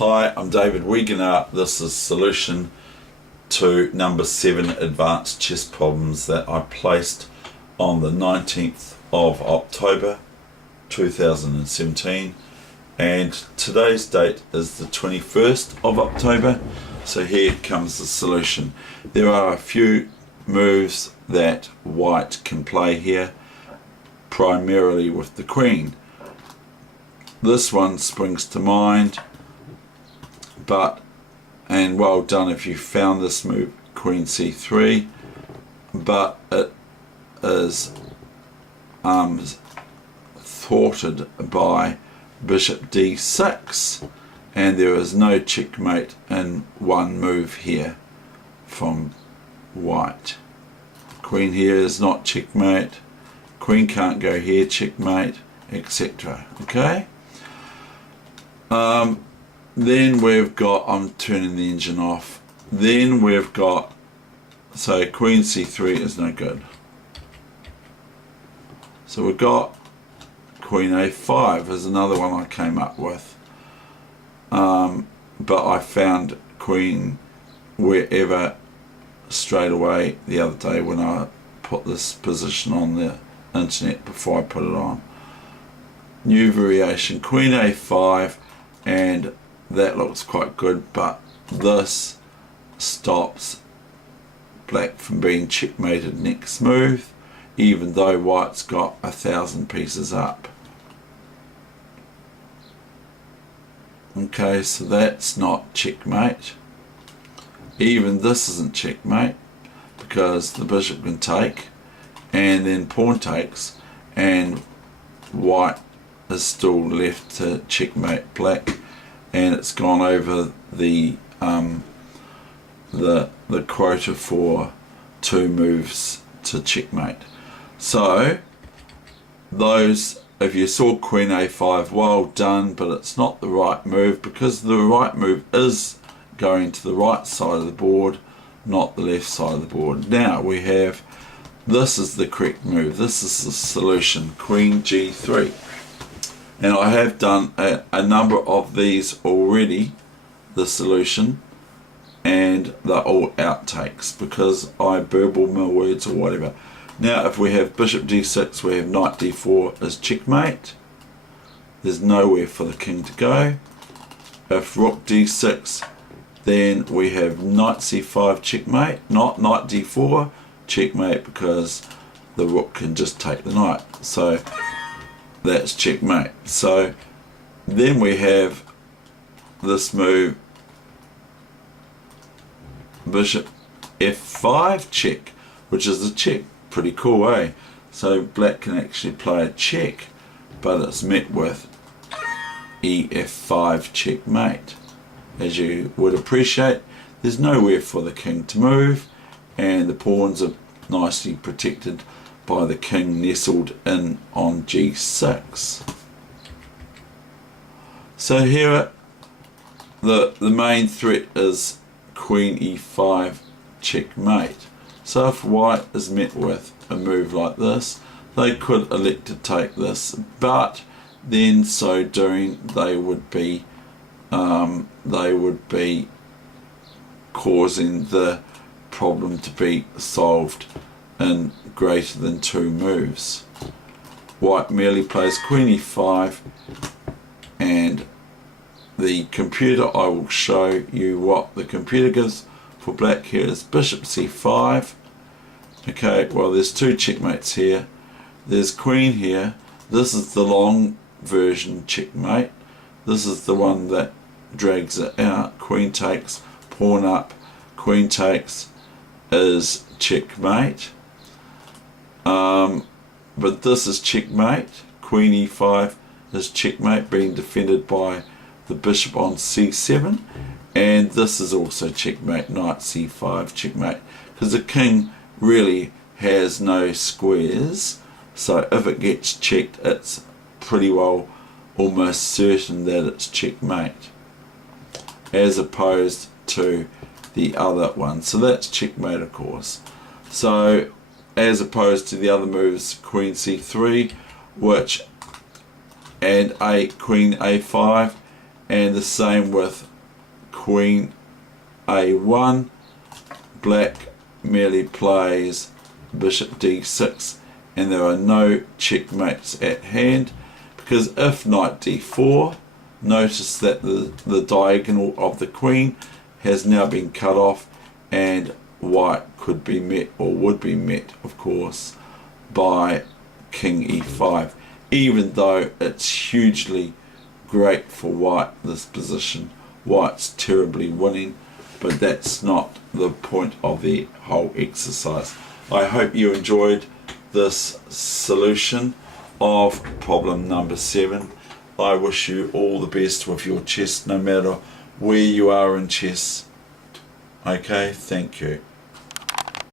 Hi, I'm David Weegenaar. This is solution to number 7 advanced chess problems that I placed on the 19th of October 2017, and today's date is the 21st of October. So here comes the solution. There are a few moves that white can play here, primarily with the queen. This one springs to mind, and well done if you found this move, queen c3, but it is thwarted by bishop d6, and there is no checkmate in one move here from white. Queen here is not checkmate, queen can't go here, checkmate, etc. Okay. Then we've got, I'm turning the engine off, then we've got, so queen c3 is no good. So we've got queen a5 is another one I came up with, but I found queen wherever straight away the other day when I put this position on the internet before I put it on. New variation, queen a5, and that looks quite good, but this stops black from being checkmated next move, even though white's got 1,000 pieces up. Okay, so that's not checkmate. Even this isn't checkmate, because the bishop can take, and then pawn takes, and white is still left to checkmate black, and it's gone over the quota for 2 moves to checkmate. So those, if you saw queen a5, well done, but it's not the right move, because the right move is going to the right side of the board, not the left side of the board. Now we have, this is the correct move, this is the solution, queen g3. And I have done a number of these already, the solution, and they're all outtakes because I burble my words or whatever. Now if we have bishop d6, we have knight d4 is checkmate. There's nowhere for the king to go. If rook d6, then we have knight c5 checkmate, not knight d4 checkmate, because the rook can just take the knight. So that's checkmate. So then we have this move, bishop f5 check, which is a check. Pretty cool, eh? So black can actually play a check, but it's met with ef5 checkmate. As you would appreciate, there's nowhere for the king to move, and the pawns are nicely protected by the king nestled in on g6. So here the main threat is queen e5 checkmate. So if white is met with a move like this, they could elect to take this, but then so doing they would be causing the problem to be solved in greater than 2 moves. White merely plays queen e5, and the computer, I will show you what the computer gives for black here is bishop c5. Okay, well there's 2 checkmates here. There's queen here. This is the long version checkmate. This is the one that drags it out. Queen takes, pawn up, queen takes is checkmate. But this is checkmate. Queen e5 is checkmate, being defended by the bishop on c7, and this is also checkmate, knight c5 checkmate, because the king really has no squares, so if it gets checked it's pretty well almost certain that it's checkmate, as opposed to the other one. So that's checkmate, of course. So as opposed to the other moves, queen c3, which, and queen a5, and the same with Queen A1, black merely plays bishop d6, and there are no checkmates at hand, because if knight d4, notice that the diagonal of the queen has now been cut off, and white could be met, or would be met of course, by king e5, even though it's hugely great for white, this position. White's terribly winning, but that's not the point of the whole exercise. I hope you enjoyed this solution of problem number 7. I wish you all the best with your chess, no matter where you are in chess. Okay, thank you.